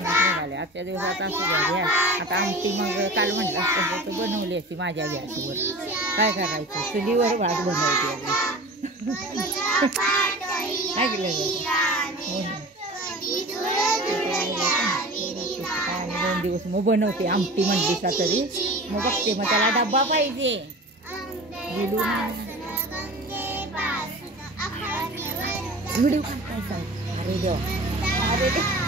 निघाले आजच्या दिवसात असं घ्या. आता आमटी मग काल म्हटलं असतं तर बनवली असती माझ्या गॅसवर. काय करायचं, चुलीवर भात बनवते काय केलं. 2 दिवस मग बनवते आमटी म्हणली का तरी मग बघते. मग त्याला डब्बा पाहिजे. व्हिडिओ काढताय. अरे देवा, अरे देवा.